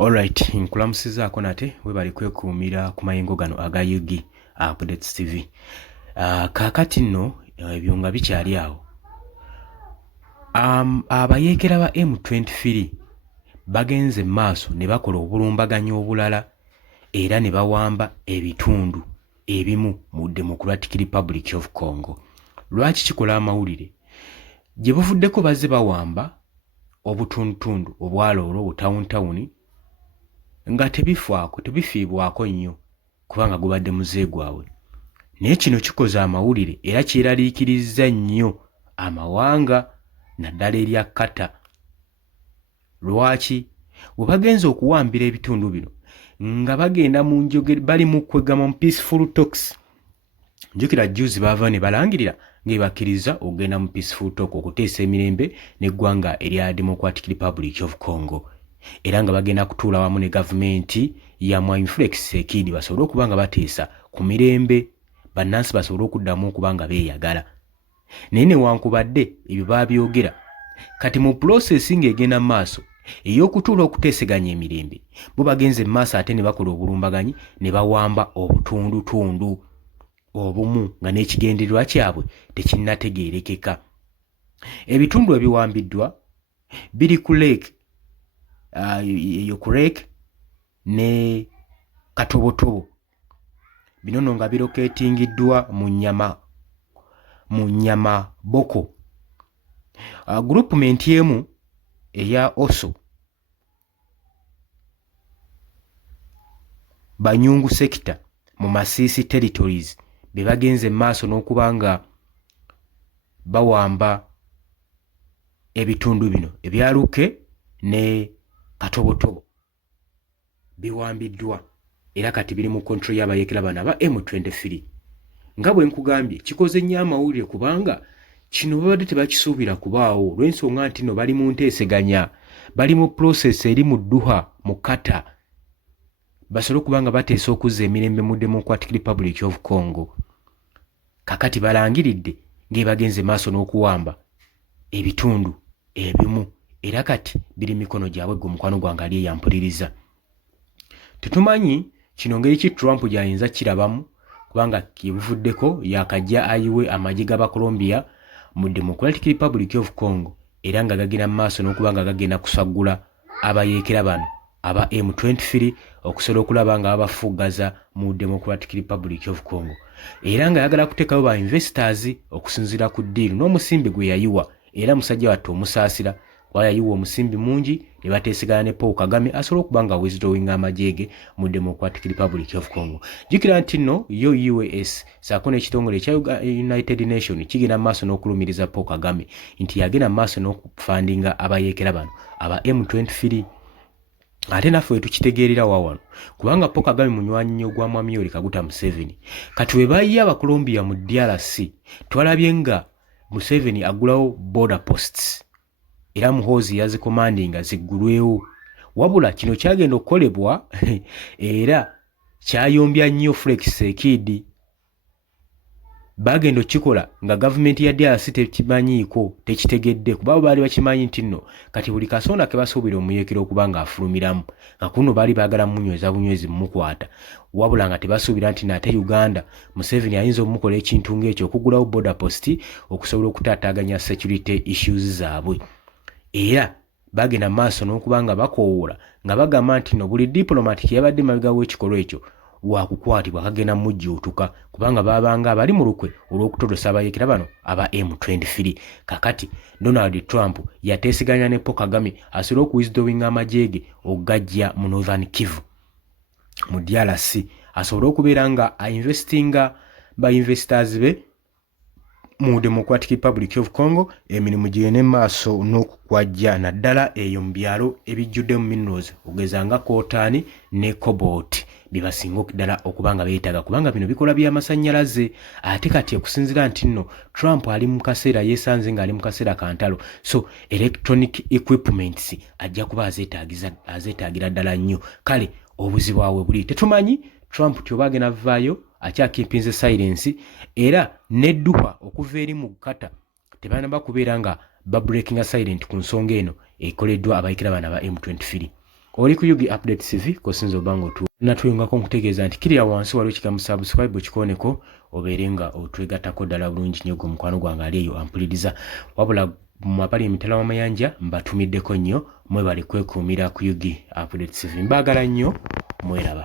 Alright, nkulamusizaako nate webali kwekuumira ku mayengo gano aga Yugi Updates TV. Kaakati nno ebyo nga bikyali awo. Abayeekera ba M23 bagenze maaso ne bakola obulumbaganyo obulala era ne bawamba ebitundu ebimu mu Democratic Republic of Congo. Lwaki kikola amawulire? Gye buvuddeko bazze bawamba obutundutundu obwaloolo obutawuntawuni nga tebifiibwako nnyo kubanga gubadde muze gwabwe. Naye kino kikoze amawulire era kyeraliikirizza nnyo amawanga naddala erya Kata. Lwaki? Bwe bagenze okuwambira ebitundu bino nga bagenda mu njogera bali mu kwegama mu peaceful talks. Njukira juzi baava ne balangirira ng'ebakkiriza okugenda mu peaceful talk okuteesa emirembe n'eggwanga erya Democratic Republic of Congo. Era nga bagenda kutuula wamu ne gavumenti ya Mwai Felix Tshisekedi basobole okuba nga bateesa ku mirembe bannansi basobole okuddamu okuba nga beeyagala. Naye newankubadde ebyo baabyogera kati mu process ng'egenda maaso ey'okutuula okuteeseganya emirembe bo bagenze maaso ate ne bakola obulumbaganyi ne bawamba obutundutundu obumu nga n'ekigendererwa kyabwe tekinnategeerekeka. Ebitundu ebiwambiddwa biri ku Lake Yokurek ne Katobotobo. Bino nno nga biroketingiddwa mu Nyama Boko. Groupement emu eya Oso Banyungu sector mu Masisi territories be bagenze maaso n'okuba nga bawamba ebitundu bino ebyaluke ne Katobotobo biwambiddwa era kati biri mu kontrol y'abayeekera bano aba M23. Nga bwe nkugambye kikoze nnyo amawulire kubanga kino babadde tebakisuubira kubaawo olw'ensonga nti nno bali mu nteeseganya, bali mu process eri mu dduha mu Kata basobole okuba nga bateesa okuzza emirembe mu Democratic Republic of Congo. Kakati balangiridde ng'ebagenze maaso n'okuwamba ebitundu ebimu era kati biri mikono gyabwe gwe mukwano gwange ali eyampuliriza. Tetumanyi kino ngeri ki Trump gy'ayinza kirabamu kubanga kibuvuddeko yakajja ayiwe amagye g'aba Colombia mu Democratic Republic of Congo era nga gagenda maaso n'okuba nga gagenda kusaggula abayeekera bano aba M23 okusobola okulaba nga babafugaza mu Democratic Republic of Congo era nga yagala kuteekawo ba investors okusinziira ku ddiiru n'omusimbi gwe yayiwa era musajja wattu omusaasira yayiwa omusimbi mungi ne bateesegana ne Paul Kagame asobola okuba nga withdrawing amajege mu Democratic Republic of Congo. Jukira nti nno yo US saako n'ekitongole ekya United Nations kigenda maaso n'okulumiriza Paul Kagame nti yagenda maaso n'okufandinga abayeekera bano aba M23. Ate naffe we tukitegeerera wawano kubanga Paul Kagame munywanyi nnyo gwa Mwami Yoweri Kaguta Museveni. Kati we bayiye aba Colombia mu DRC twalabye nga Museveni agulawo border posts era Muhoozi yazikomandinga ziggulwewo, wabula kino kyagenda okukolebwa era kyayombya nnyo Felix Tshisekedi. Bagenda okikola nga gavumenti ya DRC tekimanyiiko tekitegedde kuba baali bakimanyi nti nno kati buli kasonda ke basuubira omuyeekera okuba nga afulumiramu nga kuno baali baagala munyweza bunywezi mumukwata, wabula nga tebasuubira nti nate Uganda Museveni ayinza omukola ekintu ng'ekyo okugulawo border post okusobola okutaataaganya security issues zaabwe. Era bagenda maaso n'okuba nga bakoowoola nga bagamba nti no buli diplomatic yabadde mabega w'ekikolwa ekyo wakukwatibwa kagenda mujjuutuka kubanga babanga abali mu lukwe olw'okutolosa abayeekera bano aba M23. Kakati Donald Trump yateeseganya ne Paul Kagame asobole okuwithdrawing amajege okugajja mu Northern Kivu mu DRC asobole okubeera nga ainvestinga ba investors be mu Democratic Republic of Congo emirimu gyene maaso n'okukwajja naddala eyo mu byalo ebijjuddemu minerals ogeza nga kotaani ne cobalt bibasinga okuddala okuba nga beetaaga kubanga bino bikola by'amasannyalaze. Ate kati okusinziira nti nno Trump ali mu kaseera yeesanze ng'ali mu kaseera ka ntalo, so electronic equipments ajja kuba azeetaagira ddala nnyo. Kale obuzibu bwawe buli tetumanyi Trump tyoba agenda vaayo akyakimpinze silence era nedduha okuva eri mu Kata tebanaba kubeera nga ba breaking silent ku nsonga eno ekoleddwa abayeekera bano aba M23. oli ku Yugi Update TV kosinza obango tu natuyungako nkutegeeza nti kirya wansi waliwo kigamu subscribe kikoneko obeerenga otwegattako ddala bulungi nnyo gwe mukwano gwange ali eyo ampuliriza wabula mapali emitala w'amayanja mbatumiddeko nnyo mwebale kwekuumira ku Yugi Update TV mbaagala nnyo mweraba